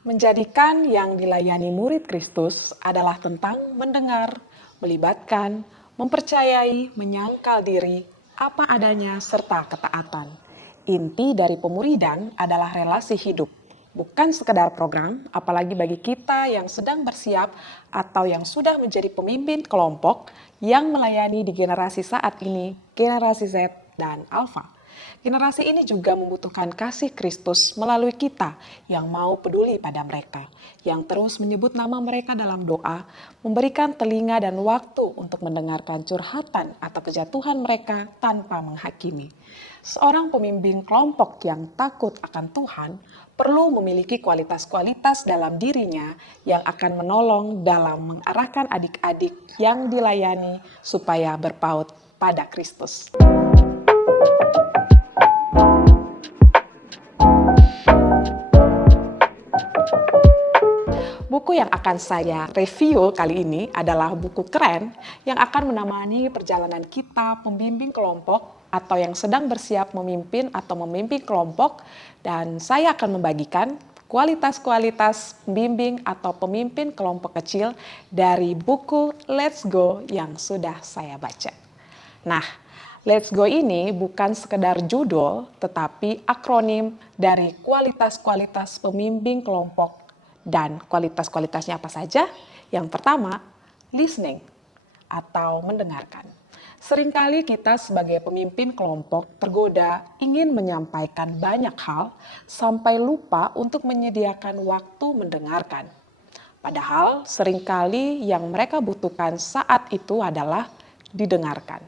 Menjadikan yang dilayani murid Kristus adalah tentang mendengar, melibatkan, mempercayai, menyangkal diri, apa adanya, serta ketaatan. Inti dari pemuridan adalah relasi hidup, bukan sekedar program, apalagi bagi kita yang sedang bersiap atau yang sudah menjadi pemimpin kelompok yang melayani di generasi saat ini, generasi Z dan Alpha. Generasi ini juga membutuhkan kasih Kristus melalui kita yang mau peduli pada mereka, yang terus menyebut nama mereka dalam doa, memberikan telinga dan waktu untuk mendengarkan curhatan atau kejatuhan mereka tanpa menghakimi. Seorang pemimpin kelompok yang takut akan Tuhan perlu memiliki kualitas-kualitas dalam dirinya yang akan menolong dalam mengarahkan adik-adik yang dilayani supaya berpaut pada Kristus. Buku yang akan saya review kali ini adalah buku keren yang akan menemani perjalanan kita pembimbing kelompok atau yang sedang bersiap memimpin atau memimpin kelompok, dan saya akan membagikan kualitas-kualitas pembimbing atau pemimpin kelompok kecil dari buku Let's Go yang sudah saya baca. Nah, Let's Go ini bukan sekedar judul, tetapi akronim dari kualitas-kualitas pembimbing kelompok. Dan kualitas-kualitasnya apa saja? Yang pertama, listening atau mendengarkan. Seringkali kita sebagai pemimpin kelompok tergoda ingin menyampaikan banyak hal sampai lupa untuk menyediakan waktu mendengarkan. Padahal seringkali yang mereka butuhkan saat itu adalah didengarkan.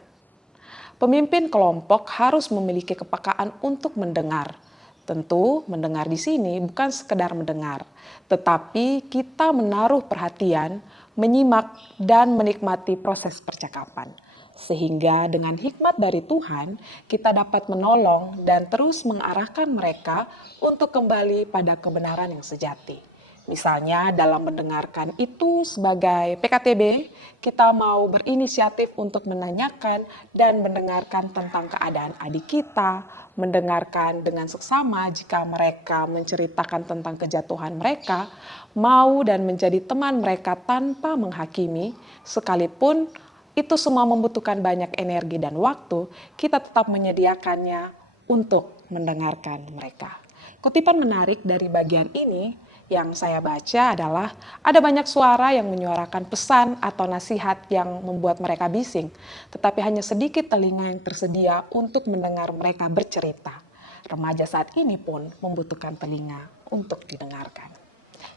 Pemimpin kelompok harus memiliki kepekaan untuk mendengar. Tentu mendengar di sini bukan sekedar mendengar, tetapi kita menaruh perhatian, menyimak, dan menikmati proses percakapan. Sehingga dengan hikmat dari Tuhan, kita dapat menolong dan terus mengarahkan mereka untuk kembali pada kebenaran yang sejati. Misalnya dalam mendengarkan itu sebagai PKTB, kita mau berinisiatif untuk menanyakan dan mendengarkan tentang keadaan adik kita, mendengarkan dengan seksama jika mereka menceritakan tentang kejatuhan mereka, mau dan menjadi teman mereka tanpa menghakimi, sekalipun itu semua membutuhkan banyak energi dan waktu, kita tetap menyediakannya untuk mendengarkan mereka. Kutipan menarik dari bagian ini yang saya baca adalah ada banyak suara yang menyuarakan pesan atau nasihat yang membuat mereka bising, tetapi hanya sedikit telinga yang tersedia untuk mendengar mereka bercerita. Remaja saat ini pun membutuhkan telinga untuk didengarkan.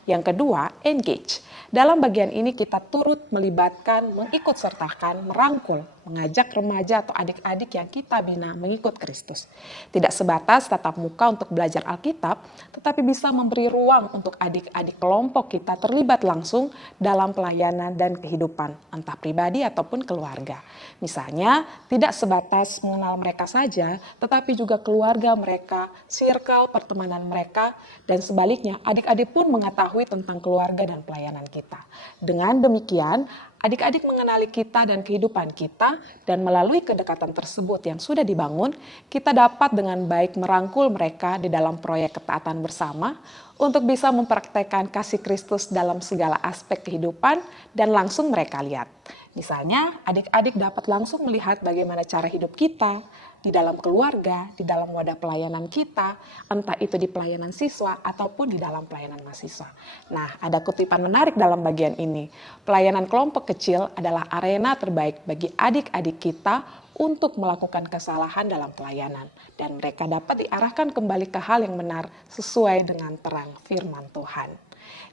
Yang kedua, engage. Dalam bagian ini kita turut melibatkan, mengikutsertakan, merangkul, mengajak remaja atau adik-adik yang kita bina mengikut Kristus. Tidak sebatas tatap muka untuk belajar Alkitab, tetapi bisa memberi ruang untuk adik-adik kelompok kita terlibat langsung dalam pelayanan dan kehidupan, entah pribadi ataupun keluarga. Misalnya, tidak sebatas mengenal mereka saja, tetapi juga keluarga mereka, circle pertemanan mereka, dan sebaliknya adik-adik pun mengetahui tentang keluarga dan pelayanan kita. Dengan demikian, adik-adik mengenali kita dan kehidupan kita, dan melalui kedekatan tersebut yang sudah dibangun, kita dapat dengan baik merangkul mereka di dalam proyek ketaatan bersama untuk bisa mempraktekkan kasih Kristus dalam segala aspek kehidupan dan langsung mereka lihat. Misalnya, adik-adik dapat langsung melihat bagaimana cara hidup kita di dalam keluarga, di dalam wadah pelayanan kita, entah itu di pelayanan siswa ataupun di dalam pelayanan mahasiswa. Nah, ada kutipan menarik dalam bagian ini. Pelayanan kelompok kecil adalah arena terbaik bagi adik-adik kita untuk melakukan kesalahan dalam pelayanan, dan mereka dapat diarahkan kembali ke hal yang benar sesuai dengan terang firman Tuhan.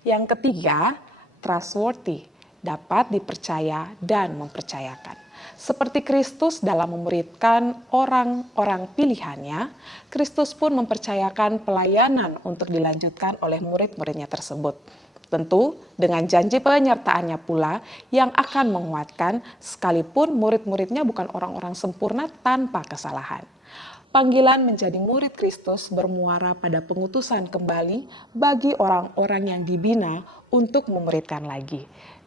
Yang ketiga, trustworthy, dapat dipercaya dan mempercayakan. Seperti Kristus dalam memuridkan orang-orang pilihannya, Kristus pun mempercayakan pelayanan untuk dilanjutkan oleh murid-muridnya tersebut. Tentu dengan janji penyertaannya pula yang akan menguatkan sekalipun murid-muridnya bukan orang-orang sempurna tanpa kesalahan. Panggilan menjadi murid Kristus bermuara pada pengutusan kembali bagi orang-orang yang dibina untuk memuridkan lagi.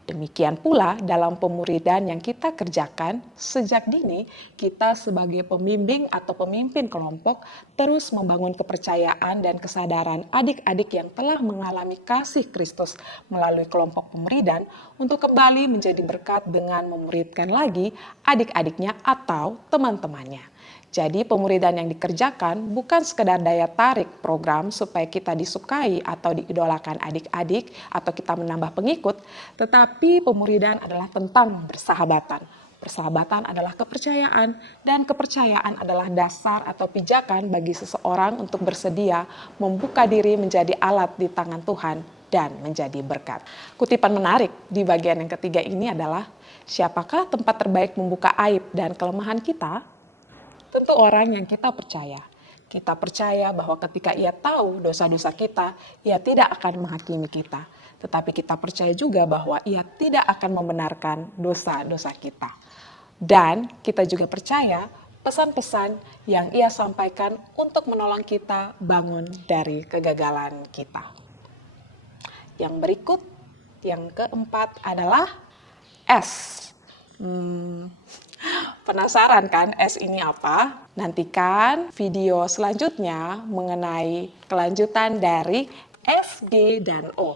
Demikian pula dalam pemuridan yang kita kerjakan, sejak dini kita sebagai pembimbing atau pemimpin kelompok terus membangun kepercayaan dan kesadaran adik-adik yang telah mengalami kasih Kristus melalui kelompok pemuridan untuk kembali menjadi berkat dengan memuridkan lagi adik-adiknya atau teman-temannya. Jadi pemuridan yang dikerjakan bukan sekedar daya tarik program supaya kita disukai atau diidolakan adik-adik atau kita menambah pengikut, tetapi pemuridan adalah tentang persahabatan. Persahabatan adalah kepercayaan dan kepercayaan adalah dasar atau pijakan bagi seseorang untuk bersedia membuka diri menjadi alat di tangan Tuhan dan menjadi berkat. Kutipan menarik di bagian yang ketiga ini adalah, siapakah tempat terbaik membuka aib dan kelemahan kita? Tentu orang yang kita percaya. Kita percaya bahwa ketika ia tahu dosa-dosa kita, ia tidak akan menghakimi kita. Tetapi kita percaya juga bahwa ia tidak akan membenarkan dosa-dosa kita. Dan kita juga percaya pesan-pesan yang ia sampaikan untuk menolong kita bangun dari kegagalan kita. Yang berikut, yang keempat adalah S. Penasaran kan S ini apa? Nantikan video selanjutnya mengenai kelanjutan dari S, G, dan O.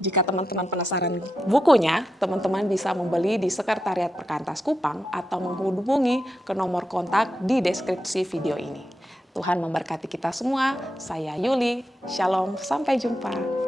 Jika teman-teman penasaran bukunya, teman-teman bisa membeli di Sekretariat Perkantas Kupang atau menghubungi ke nomor kontak di deskripsi video ini. Tuhan memberkati kita semua. Saya Yuli. Shalom, sampai jumpa.